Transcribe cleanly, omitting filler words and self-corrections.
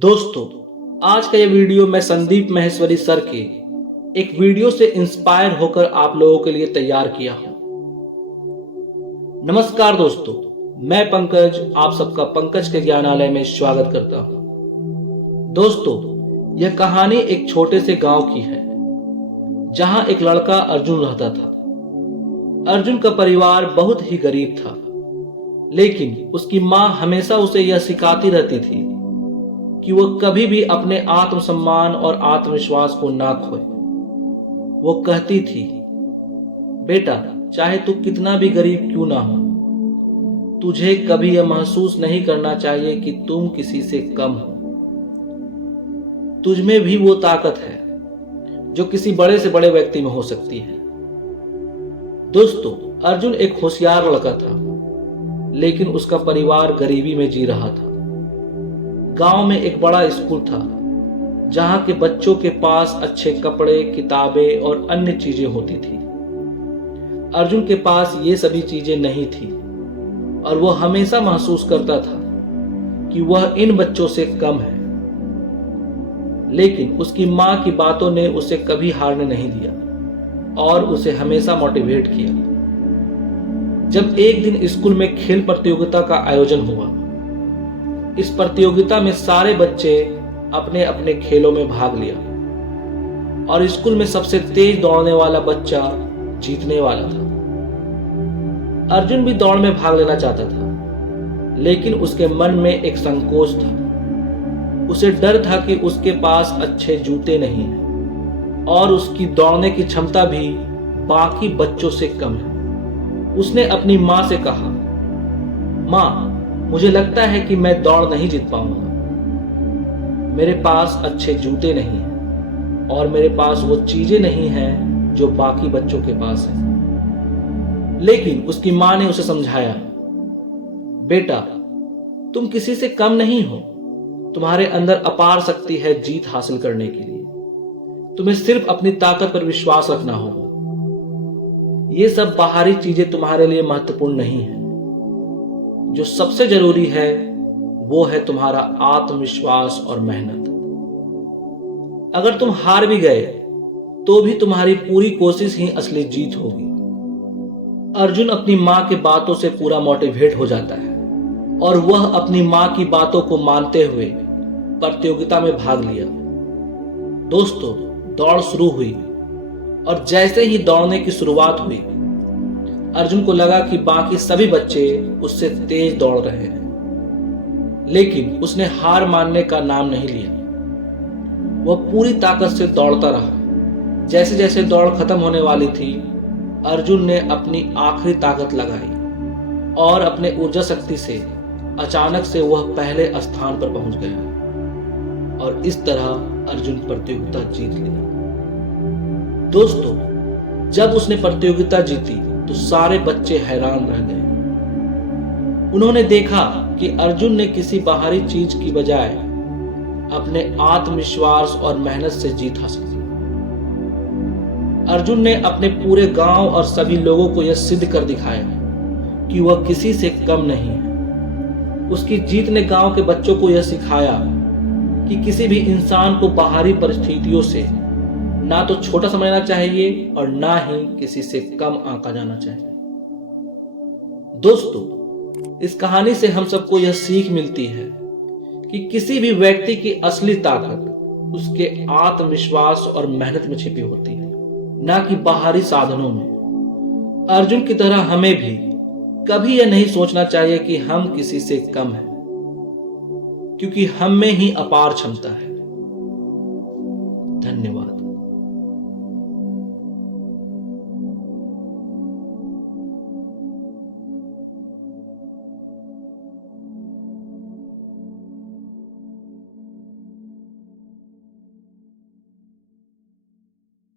दोस्तों, आज का ये वीडियो मैं संदीप महेश्वरी सर के एक वीडियो से इंस्पायर होकर आप लोगों के लिए तैयार किया हूं। नमस्कार दोस्तों, मैं पंकज आप सबका पंकज के ज्ञानालय में स्वागत करता हूं। दोस्तों, यह कहानी एक छोटे से गांव की है जहां एक लड़का अर्जुन रहता था। अर्जुन का परिवार बहुत ही गरीब था, लेकिन उसकी मां हमेशा उसे यह सिखाती रहती थी कि वह कभी भी अपने आत्मसम्मान और आत्मविश्वास को ना खोए। वो कहती थी, बेटा, चाहे तू कितना भी गरीब क्यों ना हो, तुझे कभी यह महसूस नहीं करना चाहिए कि तुम किसी से कम हो। तुझ में भी वो ताकत है जो किसी बड़े से बड़े व्यक्ति में हो सकती है। दोस्तों, अर्जुन एक होशियार लड़का था, लेकिन उसका परिवार गरीबी में जी रहा था। गांव में एक बड़ा स्कूल था जहां के बच्चों के पास अच्छे कपड़े, किताबें और अन्य चीजें होती थी। अर्जुन के पास ये सभी चीजें नहीं थी और वह हमेशा महसूस करता था कि वह इन बच्चों से कम है। लेकिन उसकी मां की बातों ने उसे कभी हारने नहीं दिया और उसे हमेशा मोटिवेट किया। जब एक दिन स्कूल में खेल प्रतियोगिता का आयोजन हुआ, इस प्रतियोगिता में सारे बच्चे अपने अपने खेलों में भाग लिया और स्कूल में सबसे तेज दौड़ने वाला बच्चा जीतने वाला था। अर्जुन भी दौड़ में भाग लेना चाहता था, लेकिन उसके मन में एक संकोच था। उसे डर था कि उसके पास अच्छे जूते नहीं हैं और उसकी दौड़ने की क्षमता भी बाकी बच्चों से कम है। उसने अपनी मां से कहा, मां, मुझे लगता है कि मैं दौड़ नहीं जीत पाऊंगा। मेरे पास अच्छे जूते नहीं हैं और मेरे पास वो चीजें नहीं हैं जो बाकी बच्चों के पास हैं। लेकिन उसकी मां ने उसे समझाया, बेटा, तुम किसी से कम नहीं हो। तुम्हारे अंदर अपार शक्ति है जीत हासिल करने के लिए। तुम्हें सिर्फ अपनी ताकत पर विश्वास रखना होगा। ये सब बाहरी चीजें तुम्हारे लिए महत्वपूर्ण नहीं है। जो सबसे जरूरी है वो है तुम्हारा आत्मविश्वास और मेहनत। अगर तुम हार भी गए तो भी तुम्हारी पूरी कोशिश ही असली जीत होगी। अर्जुन अपनी मां की बातों से पूरा मोटिवेट हो जाता है और वह अपनी मां की बातों को मानते हुए प्रतियोगिता में भाग लिया। दोस्तों, दौड़ शुरू हुई और जैसे ही दौड़ने की शुरुआत हुई, अर्जुन को लगा कि बाकी सभी बच्चे उससे तेज दौड़ रहे हैं, लेकिन उसने हार मानने का नाम नहीं लिया। वह पूरी ताकत से दौड़ता रहा। जैसे जैसे दौड़ खत्म होने वाली थी, अर्जुन ने अपनी आखिरी ताकत लगाई और अपने ऊर्जा शक्ति से अचानक से वह पहले स्थान पर पहुंच गया और इस तरह अर्जुन प्रतियोगिता जीत लिया। दोस्तों, जब उसने प्रतियोगिता जीती तो सारे बच्चे हैरान रह गए। उन्होंने देखा कि अर्जुन ने किसी बाहरी चीज की बजाय अपने आत्मविश्वास और मेहनत से जीत हासिल की। अर्जुन ने अपने पूरे गांव और सभी लोगों को यह सिद्ध कर दिखाया कि वह किसी से कम नहीं है। उसकी जीत ने गांव के बच्चों को यह सिखाया कि किसी भी इंसान को बाहरी परिस्थितियों से ना तो छोटा समझना चाहिए और ना ही किसी से कम आंका जाना चाहिए। दोस्तों, इस कहानी से हम सबको यह सीख मिलती है कि किसी भी व्यक्ति की असली ताकत उसके आत्मविश्वास और मेहनत में छिपी होती है, ना कि बाहरी साधनों में। अर्जुन की तरह हमें भी कभी यह नहीं सोचना चाहिए कि हम किसी से कम हैं, क्योंकि हम में ही अपार क्षमता है। धन्यवाद।